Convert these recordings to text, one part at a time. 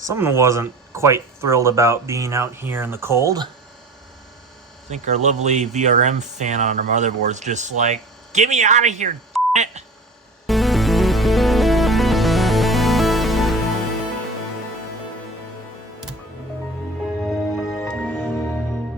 Someone wasn't quite thrilled about being out here in the cold. I think our lovely VRM fan on our motherboard's just like, get me out of here, d***.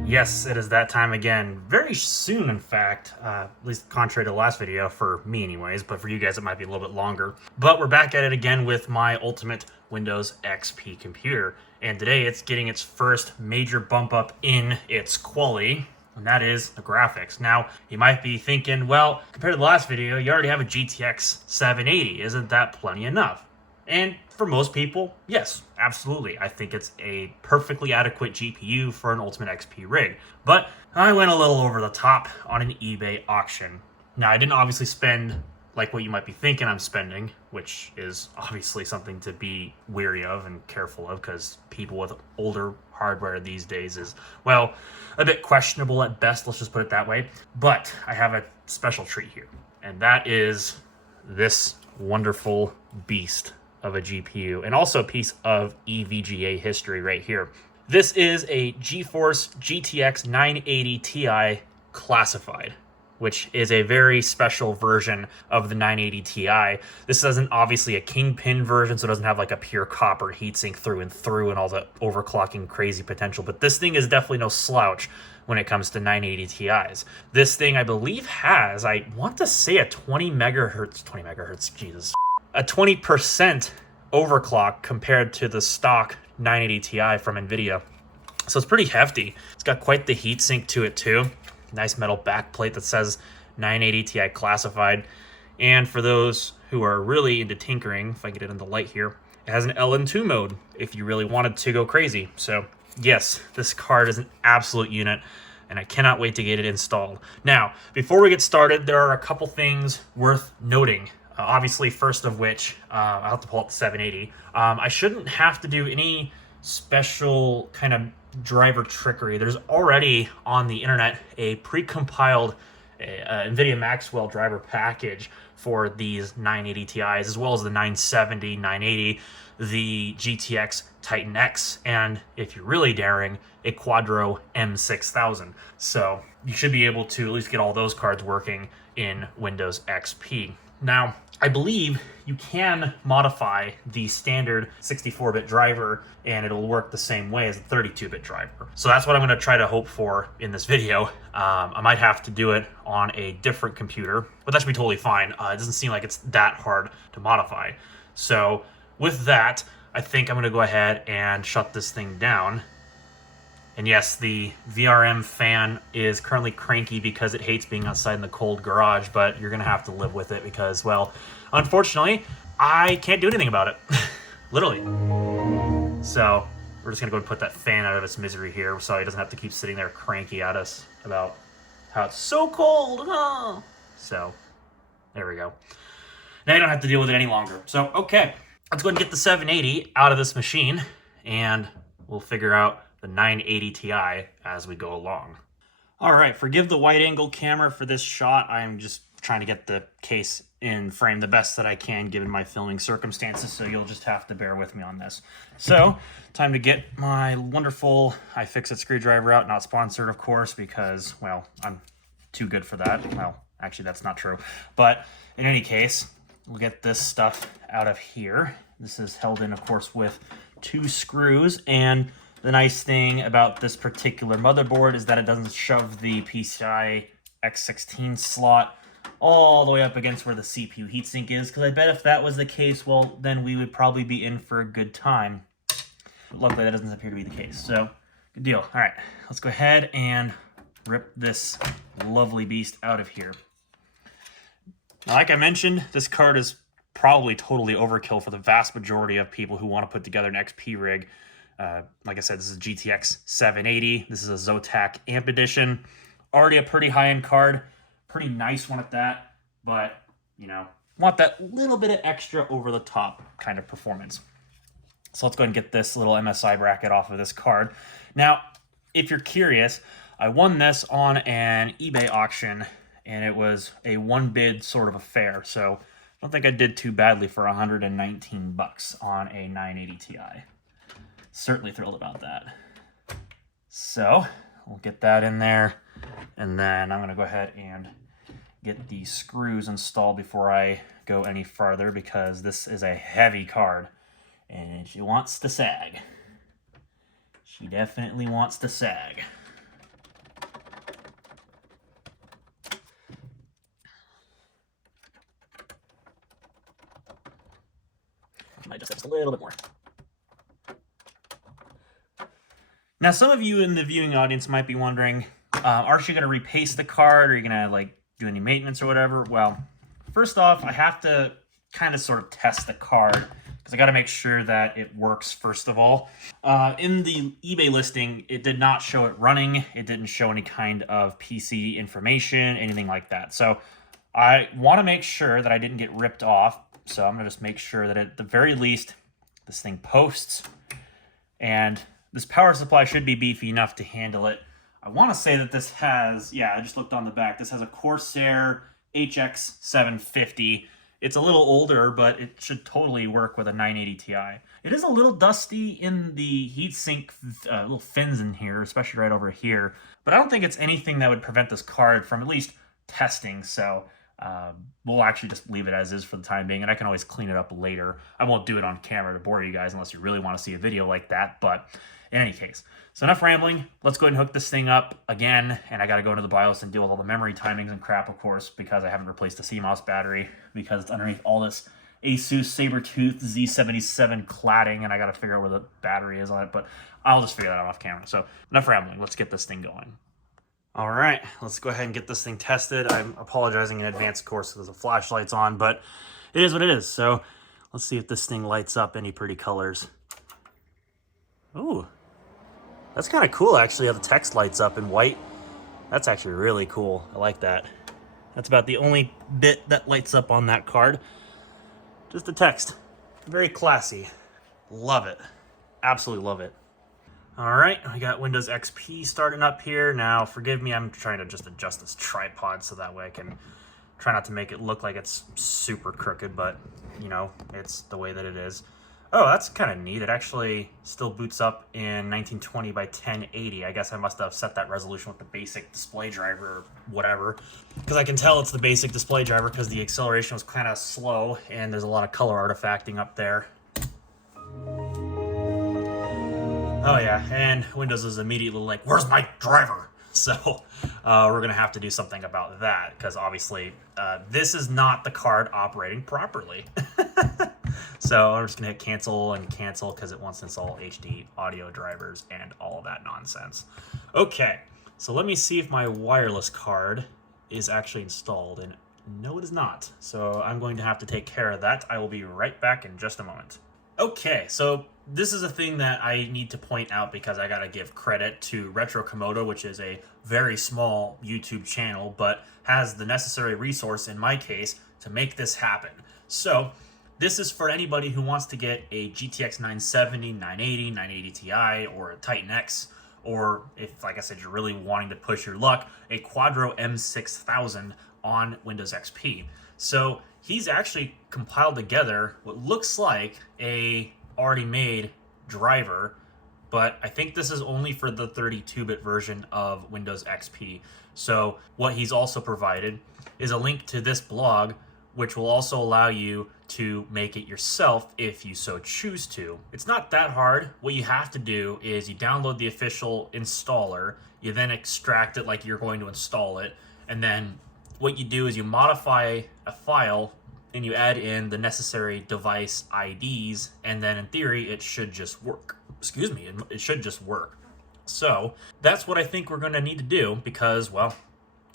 Yes, it is that time again. Very soon, in fact, at least contrary to the last video, for me anyways, but for you guys it might be a little bit longer. But we're back at it again with my ultimate Windows XP computer. And today it's getting its first major bump up in its quality, and that is the graphics. Now, you might be thinking, well, compared to the last video, you already have a GTX 780. Isn't that plenty enough? And for most people, yes, absolutely. I think it's a perfectly adequate GPU for an Ultimate XP rig. But I went a little over the top on an eBay auction. Now, I didn't obviously spend like what you might be thinking I'm spending, which is obviously something to be wary of and careful of, because people with older hardware these days is, well, a bit questionable at best, let's just put it that way. But I have a special treat here, and that is this wonderful beast of a GPU, and also a piece of EVGA history right here. This is a GeForce GTX 980 Ti classified, which is a very special version of the 980 Ti. This isn't obviously a kingpin version, so it doesn't have like a pure copper heatsink through and all the overclocking crazy potential, but this thing is definitely no slouch when it comes to 980 Ti's. This thing, I believe, has, I want to say, a 20 megahertz, Jesus, a 20% overclock compared to the stock 980 Ti from NVIDIA. So it's pretty hefty. It's got quite the heatsink to it too. Nice metal backplate that says 980 Ti classified. And for those who are really into tinkering, if I get it in the light here, it has an LN2 mode if you really wanted to go crazy. So yes, this card is an absolute unit, and I cannot wait to get it installed. Now, before we get started, there are a couple things worth noting. Obviously, first of which, I'll have to pull up the 780. I shouldn't have to do any special kind of driver trickery. There's already on the internet a pre-compiled NVIDIA Maxwell driver package for these 980 Ti's, as well as the 970, 980, the GTX Titan X, and if you're really daring, a Quadro M6000. So you should be able to at least get all those cards working in Windows XP. Now, I believe you can modify the standard 64-bit driver and it'll work the same way as the 32-bit driver. So that's what I'm going to try to hope for in this video. I might have to do it on a different computer, but that should be totally fine. It doesn't seem like it's that hard to modify. So with that, I think I'm going to go ahead and shut this thing down. And yes, the VRM fan is currently cranky because it hates being outside in the cold garage, but you're going to have to live with it because, well, unfortunately, I can't do anything about it. Literally. So we're just going to go and put that fan out of its misery here so he doesn't have to keep sitting there cranky at us about how it's so cold. Oh. So there we go. Now you don't have to deal with it any longer. So, okay, let's go ahead and get the 780 out of this machine, and we'll figure out the 980 Ti as we go along. All right, forgive the wide angle camera for this shot. I'm just trying to get the case in frame the best that I can given my filming circumstances, so you'll just have to bear with me on this. So, time to get my wonderful iFixit screwdriver out. Not sponsored, of course, because, well, I'm too good for that. Well, actually, that's not true. But in any case, we'll get this stuff out of here. This is held in, of course, with 2 screws, and the nice thing about this particular motherboard is that it doesn't shove the PCI X16 slot all the way up against where the CPU heatsink is, because I bet if that was the case, well, then we would probably be in for a good time. But luckily, that doesn't appear to be the case, so good deal. All right, let's go ahead and rip this lovely beast out of here. Now, like I mentioned, this card is probably totally overkill for the vast majority of people who want to put together an XP rig. Like I said, this is a GTX 780. This is a Zotac Amp Edition. Already a pretty high-end card. Pretty nice one at that. But, you know, want that little bit of extra over-the-top kind of performance. So let's go ahead and get this little MSI bracket off of this card. Now, if you're curious, I won this on an eBay auction, and it was a one-bid sort of affair. So I don't think I did too badly for 119 bucks on a 980 Ti. Certainly thrilled about that. So we'll get that in there, and then I'm going to go ahead and get the screws installed before I go any farther, because this is a heavy card and she wants to sag. She definitely wants to sag. Might just have just a little bit more. Now, some of you in the viewing audience might be wondering, aren't you going to repaste the card? Or are you going to like do any maintenance or whatever? Well, first off, I have to kind of sort of test the card, because I got to make sure that it works first of all. In the eBay listing, it did not show it running. It didn't show any kind of PC information, anything like that. So I want to make sure that I didn't get ripped off. So I'm going to just make sure that at the very least, this thing posts, and this power supply should be beefy enough to handle it. I want to say that this has, yeah, I just looked on the back. This has a Corsair HX 750. It's a little older, but it should totally work with a 980 Ti. It is a little dusty in the heatsink little fins in here, especially right over here. But I don't think it's anything that would prevent this card from at least testing. So we'll actually just leave it as is for the time being, and I can always clean it up later. I won't do it on camera to bore you guys unless you really want to see a video like that. But in any case, so enough rambling. Let's go ahead and hook this thing up again, and I got to go into the BIOS and deal with all the memory timings and crap, of course, because I haven't replaced the CMOS battery, because it's underneath all this Asus Sabertooth Z77 cladding, and I got to figure out where the battery is on it, but I'll just figure that out off camera. So enough rambling. Let's get this thing going. All right, let's go ahead and get this thing tested. I'm apologizing in advance, of course, because the flashlight's on, but it is what it is. So let's see if this thing lights up any pretty colors. Ooh. That's kind of cool, actually, how the text lights up in white. That's actually really cool. I like that. That's about the only bit that lights up on that card. Just the text. Very classy. Love it. Absolutely love it. All right, we got Windows XP starting up here. Now, forgive me, I'm trying to just adjust this tripod so that way I can try not to make it look like it's super crooked, but, you know, it's the way that it is. Oh, that's kind of neat. It actually still boots up in 1920 by 1080. I guess I must have set that resolution with the basic display driver or whatever, because I can tell it's the basic display driver because the acceleration was kind of slow and there's a lot of color artifacting up there. Oh yeah, and Windows is immediately like, where's my driver? So we're going to have to do something about that, because obviously this is not the card operating properly. So I'm just going to hit cancel and cancel because it wants to install HD audio drivers and all of that nonsense. Okay, so let me see if my wireless card is actually installed, and no, it is not. So I'm going to have to take care of that. I will be right back in just a moment. Okay, so this is a thing that I need to point out because I gotta give credit to Retro Komodo, which is a very small YouTube channel, but has the necessary resource, in my case, to make this happen. So this is for anybody who wants to get a GTX 970, 980, 980 Ti, or a Titan X, or if, like I said, you're really wanting to push your luck, a Quadro M6000 on Windows XP. So he's actually compiled together what looks like a already made driver, but I think this is only for the 32-bit version of Windows XP. So what he's also provided is a link to this blog, which will also allow you to make it yourself if you so choose to. It's not that hard. What you have to do is you download the official installer, you then extract it like you're going to install it, and then what you do is you modify a file and you add in the necessary device IDs, and then in theory it should just work. Excuse me, it should just work. So that's what I think we're going to need to do, because, well,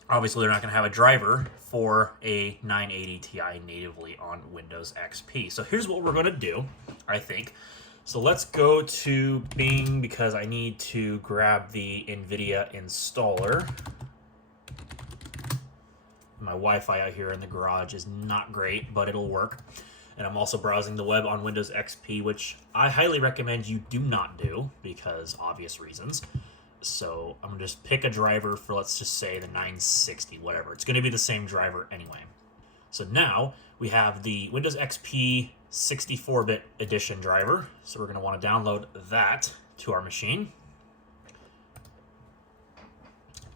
obviously they're not going to have a driver for a 980 Ti natively on Windows XP. So here's what we're going to do, I think. So let's go to Bing, because I need to grab the NVIDIA installer. My Wi-Fi out here in the garage is not great, but it'll work. And I'm also browsing the web on Windows XP, which I highly recommend you do not do, because obvious reasons. So I'm going to just pick a driver for, let's just say, the 960, whatever. It's going to be the same driver anyway. So now we have the Windows XP 64-bit edition driver. So we're going to want to download that to our machine.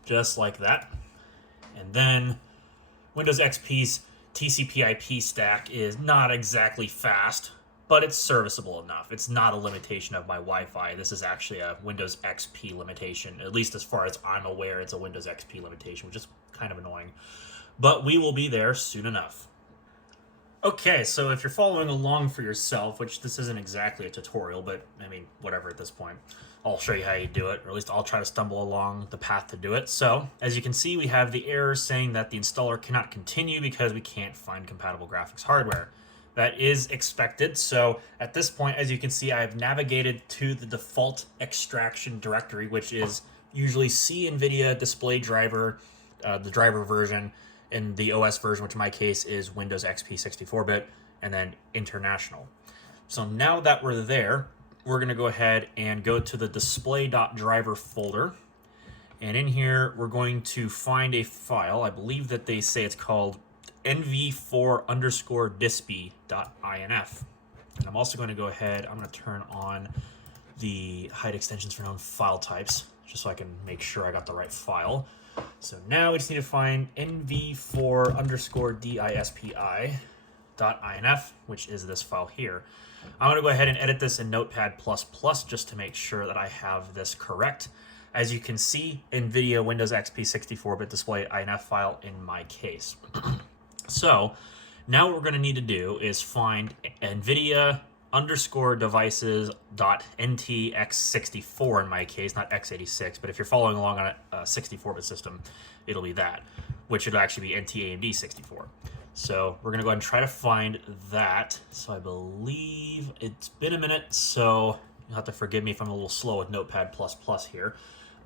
Just like that. And then Windows XP's TCP/IP stack is not exactly fast, but it's serviceable enough. It's not a limitation of my Wi-Fi. This is actually a Windows XP limitation. At least as far as I'm aware, it's a Windows XP limitation, which is kind of annoying. But we will be there soon enough. Okay, so if you're following along for yourself, which this isn't exactly a tutorial, but I mean, whatever at this point, I'll show you how you do it, or at least I'll try to stumble along the path to do it. So, as you can see, we have the error saying that the installer cannot continue because we can't find compatible graphics hardware. That is expected. So at this point, as you can see, I've navigated to the default extraction directory, which is usually C NVIDIA display driver, the driver version, and the OS version, which in my case is Windows XP 64-bit, and then international. So now that we're there, we're going to go ahead and go to the display.driver folder. And in here, we're going to find a file. I believe that they say it's called nv4_dispy.inf. And I'm also going to go ahead, I'm going to turn on the hide extensions for known file types, just so I can make sure I got the right file. So now we just need to find nv4_dispi.inf, which is this file here. I'm going to go ahead and edit this in Notepad++ just to make sure that I have this correct. As you can see, NVIDIA Windows XP 64-bit display INF file in my case. So now what we're going to need to do is find NVIDIA_devices.ntx64 in my case, not x86, but if you're following along on a 64-bit system, it'll be that, which would actually be NTAMD64. So we're going to go ahead and try to find that. So I believe it's been a minute, so you'll have to forgive me if I'm a little slow with Notepad++ here.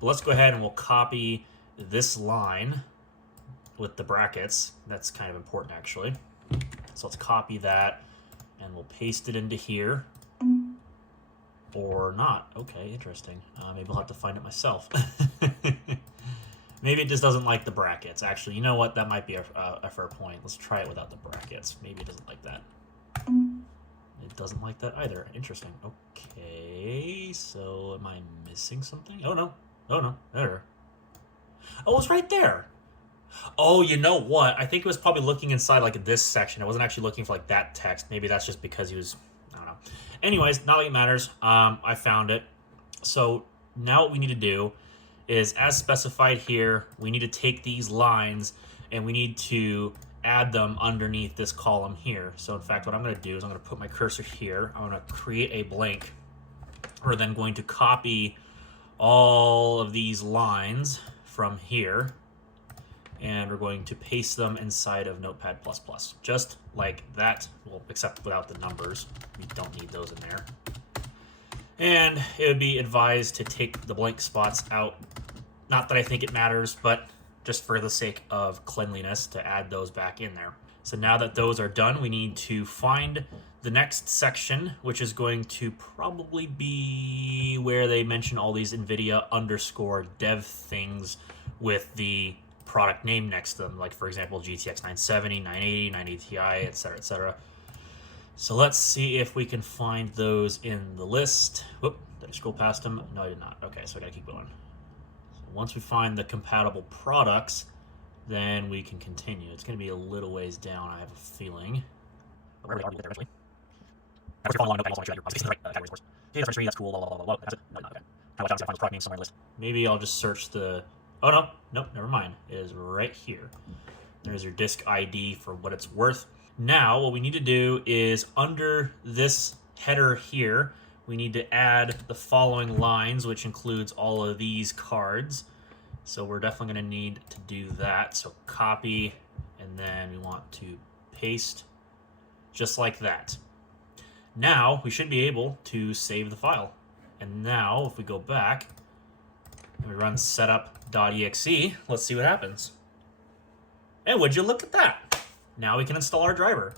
But let's go ahead and we'll copy this line with the brackets. That's kind of important, actually. So let's copy that, and we'll paste it into here. Or not. Okay, interesting. Maybe I'll have to find it myself. Maybe it just doesn't like the brackets. Actually, you know what? That might be a fair point. Let's try it without the brackets. Maybe it doesn't like that. It doesn't like that either. Interesting. Okay, so am I missing something? Oh, no. Oh, no. There. Oh, it's right there. Oh, you know what? I think it was probably looking inside like this section. It wasn't actually looking for like that text. Maybe that's just because he was, I don't know. Anyways, not like it matters. I found it. So now what we need to do is, as specified here, we need to take these lines and we need to add them underneath this column here. So in fact, what I'm going to do is I'm going to put my cursor here. I'm going to create a blank. We're then going to copy all of these lines from here, and we're going to paste them inside of Notepad++, just like that. Well, except without the numbers. We don't need those in there. And it would be advised to take the blank spots out. Not that I think it matters, but just for the sake of cleanliness, to add those back in there. So now that those are done, we need to find the next section, which is going to probably be where they mention all these NVIDIA_dev things with the product name next to them, like for example GTX 970, 980, 980 Ti, etc., etc. So let's see if we can find those in the list. Whoop, did I scroll past them? No, I did not. Okay, so I gotta keep going. So once we find the compatible products, then we can continue. It's gonna be a little ways down, I have a feeling. But where we are, we'll get there eventually. Of course, if you're following along, also make sure that you're basically the right categories, of course. Okay, that's that's cool, blah, blah, blah, blah. That's it? No, not okay. Kind of watch out and see if I find this product name somewhere in the list. Maybe I'll just search the... Oh, no. Nope, never mind. It is right here. There's your disk ID for what it's worth. Now, what we need to do is under this header here, we need to add the following lines, which includes all of these cards. So we're definitely going to need to do that. So copy, and then we want to paste just like that. Now, we should be able to save the file. And now, if we go back and we run setup.exe, let's see what happens. And would you look at that? Now we can install our driver.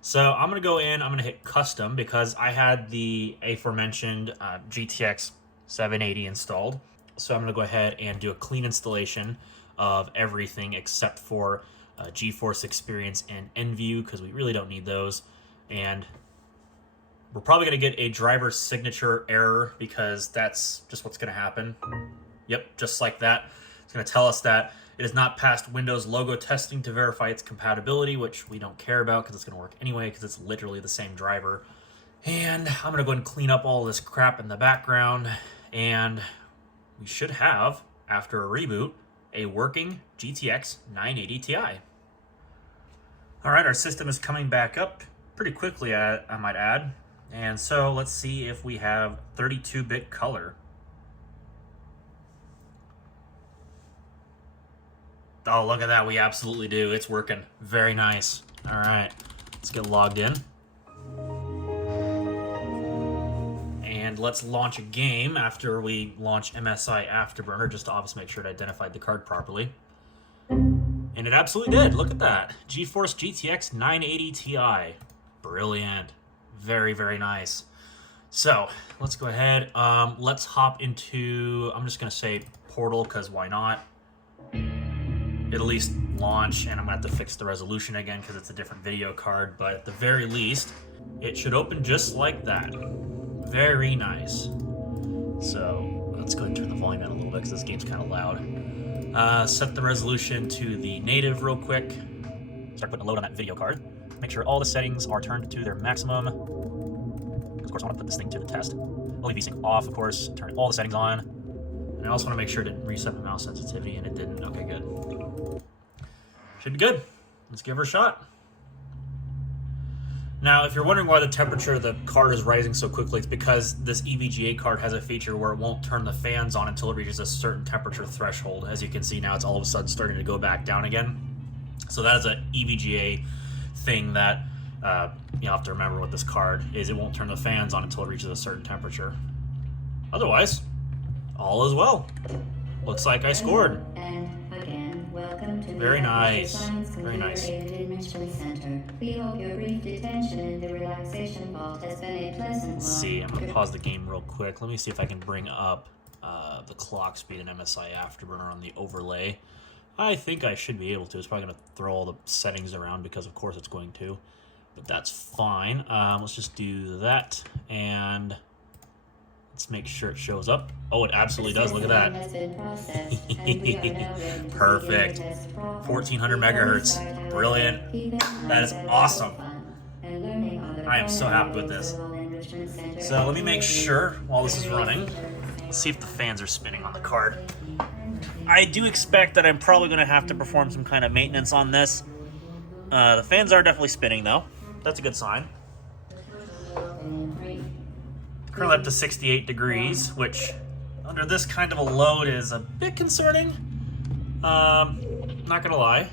So I'm going to go in, I'm going to hit custom because I had the aforementioned GTX 780 installed. So I'm going to go ahead and do a clean installation of everything except for GeForce Experience and NView, because we really don't need those. And we're probably going to get a driver signature error, because that's just what's going to happen. Yep, just like that. It's going to tell us that it has not passed Windows logo testing to verify its compatibility, which we don't care about because it's going to work anyway, because it's literally the same driver. And I'm going to go ahead and clean up all this crap in the background, and we should have, after a reboot, a working GTX 980 Ti. All right, our system is coming back up pretty quickly, I might add. And so let's see if we have 32-bit color. Oh, look at that. We absolutely do. It's working. Very nice. All right, let's get logged in. And let's launch a game after we launch MSI Afterburner, just to obviously make sure it identified the card properly. And it absolutely did. Look at that. GeForce GTX 980 Ti. Brilliant. Very, very nice. So let's go ahead. Let's hop into, I'm just going to say Portal, because why not? It'll at least launch, and I'm going to have to fix the resolution again because it's a different video card. But at the very least, it should open just like that. Very nice. So let's go ahead and turn the volume down a little bit because this game's kind of loud. Set the resolution to the native real quick. Start putting a load on that video card. Make sure all the settings are turned to their maximum. Of course, I want to put this thing to the test. Leave VSync off, of course. Turn all the settings on. And I also want to make sure it didn't reset the mouse sensitivity, and it didn't. Okay, good. Should be good. Let's give her a shot. Now, if you're wondering why the temperature of the card is rising so quickly, it's because this EVGA card has a feature where it won't turn the fans on until it reaches a certain temperature threshold. As you can see now, it's all of a sudden starting to go back down again. So that is an EVGA thing that you'll have to remember with this card, is it won't turn the fans on until it reaches a certain temperature. Otherwise, all is well. Looks like I scored. And again, welcome to Very the nice. Science Very nice. Enrichment Center. We hope your brief detention in the relaxation vault has been a pleasant one. Let's see, I'm going to pause the game real quick. Let me see if I can bring up the clock speed in MSI Afterburner on the overlay. I think I should be able to. It's probably going to throw all the settings around because, of course, it's going to. But that's fine. Let's just do that. And let's make sure it shows up. Oh, it absolutely does. Look at that. Perfect. 1400 megahertz. Brilliant. That is awesome. I am so happy with this. So let me make sure while this is running. Let's see if the fans are spinning on the card. I do expect that I'm probably going to have to perform some kind of maintenance on this. The fans are definitely spinning, though. That's a good sign. Currently up to 68 degrees, which under this kind of a load is a bit concerning. Not going to lie.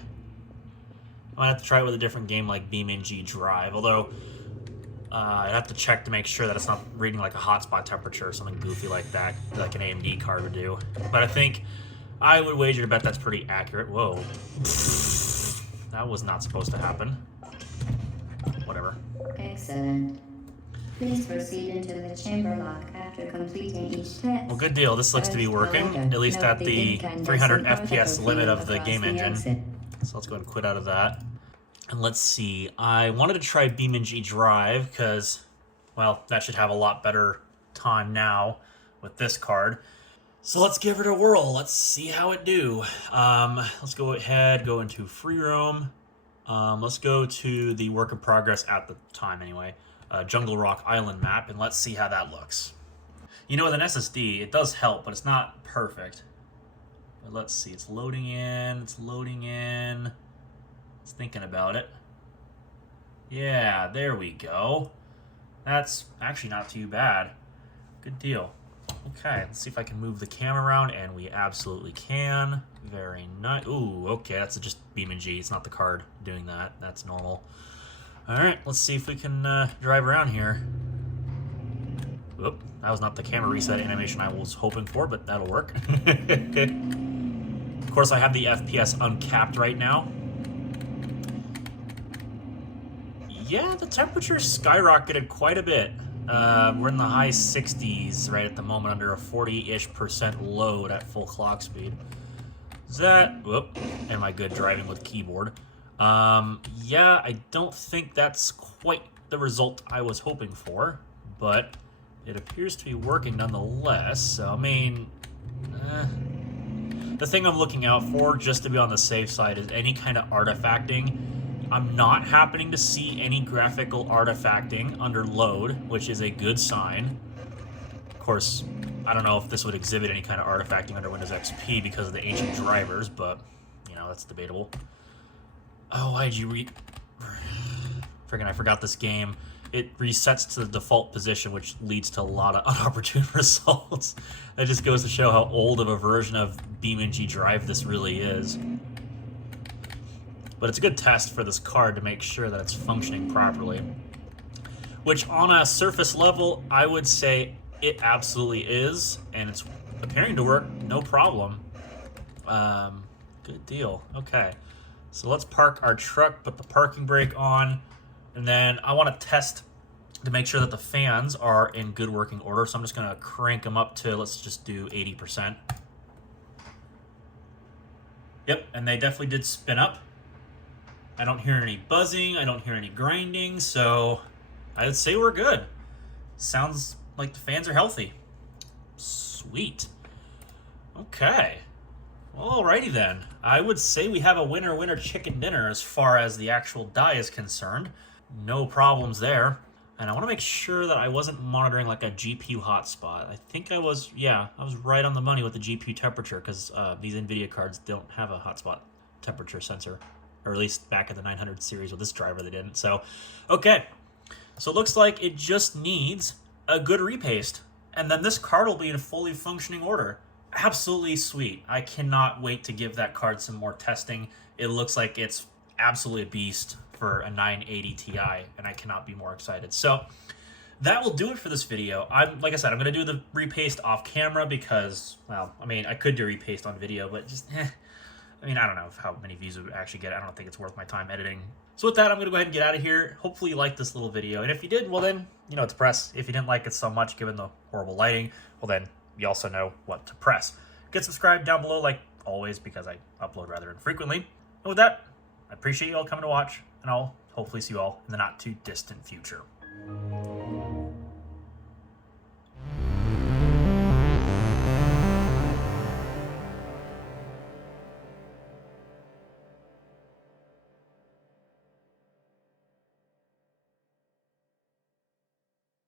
I might have to try it with a different game like EVGA Drive, although I'd have to check to make sure that it's not reading like a hotspot temperature or something goofy like that, like an AMD card would do. But I think I would wager to bet that's pretty accurate. Whoa. That was not supposed to happen. Whatever. Excellent. Please proceed into the chamber lock after completing each test. Well, good deal. This looks to be working, at least at the 300 FPS limit of the game engine. So let's go ahead and quit out of that. And let's see. I wanted to try EVGA Drive because, well, that should have a lot better time now with this card. So let's give it a whirl. Let's see how it do. Let's go ahead, go into free roam. Let's go to the work in progress at the time anyway. Jungle Rock Island map, and let's see how that looks. You know, with an SSD, it does help, but it's not perfect. But let's see, it's loading in, it's loading in. It's thinking about it. Yeah, there we go. That's actually not too bad. Good deal. Okay, let's see if I can move the camera around, and we absolutely can. Very nice. Ooh, okay, that's just EVGA. It's not the card doing that. That's normal. All right, let's see if we can drive around here. Whoop, that was not the camera reset animation I was hoping for, but that'll work. Of course, I have the FPS uncapped right now. Yeah, the temperature skyrocketed quite a bit. We're in the high 60s right at the moment, under a 40-ish% load at full clock speed. Is that, whoop, am I good driving with keyboard? Yeah, I don't think that's quite the result I was hoping for, but it appears to be working nonetheless. So, I mean, the thing I'm looking out for, just to be on the safe side, is any kind of artifacting. I'm not happening to see any graphical artifacting under load, which is a good sign. Of course, I don't know if this would exhibit any kind of artifacting under Windows XP because of the ancient drivers, but, you know, that's debatable. Oh, why'd you Friggin', I forgot this game. It resets to the default position, which leads to a lot of unopportune results. That just goes to show how old of a version of BeamNG Drive this really is. But it's a good test for this card to make sure that it's functioning properly. Which, on a surface level, I would say it absolutely is, and it's appearing to work no problem. Good deal. Okay. So let's park our truck, put the parking brake on, and then I want to test to make sure that the fans are in good working order. So I'm just going to crank them up to, let's just do 80%. Yep, and they definitely did spin up. I don't hear any buzzing, I don't hear any grinding, so I would say we're good. Sounds like the fans are healthy. Sweet. Okay. Well, alrighty then. I would say we have a winner chicken dinner as far as the actual die is concerned. No problems there. And I want to make sure that I wasn't monitoring like a GPU hotspot. I think I was, yeah, I was right on the money with the GPU temperature because these NVIDIA cards don't have a hotspot temperature sensor. Or at least back in the 900 series with this driver they didn't. So, okay. So it looks like it just needs a good repaste. And then this card will be in fully functioning order. Absolutely sweet. I cannot wait to give that card some more testing. It looks like it's absolutely a beast for a 980 Ti, and I cannot be more excited. So that will do it for this video. Like I said, I'm going to do the repaste off camera because, well, I mean, I could do repaste on video, but just, I mean, I don't know how many views we would actually get. I don't think it's worth my time editing. So with that, I'm going to go ahead and get out of here. Hopefully you liked this little video. And if you did, well then, you know what to press. If you didn't like it so much, given the horrible lighting, well then, you also know what to press. Get subscribed down below like always because I upload rather infrequently. And with that, I appreciate you all coming to watch, and I'll hopefully see you all in the not too distant future.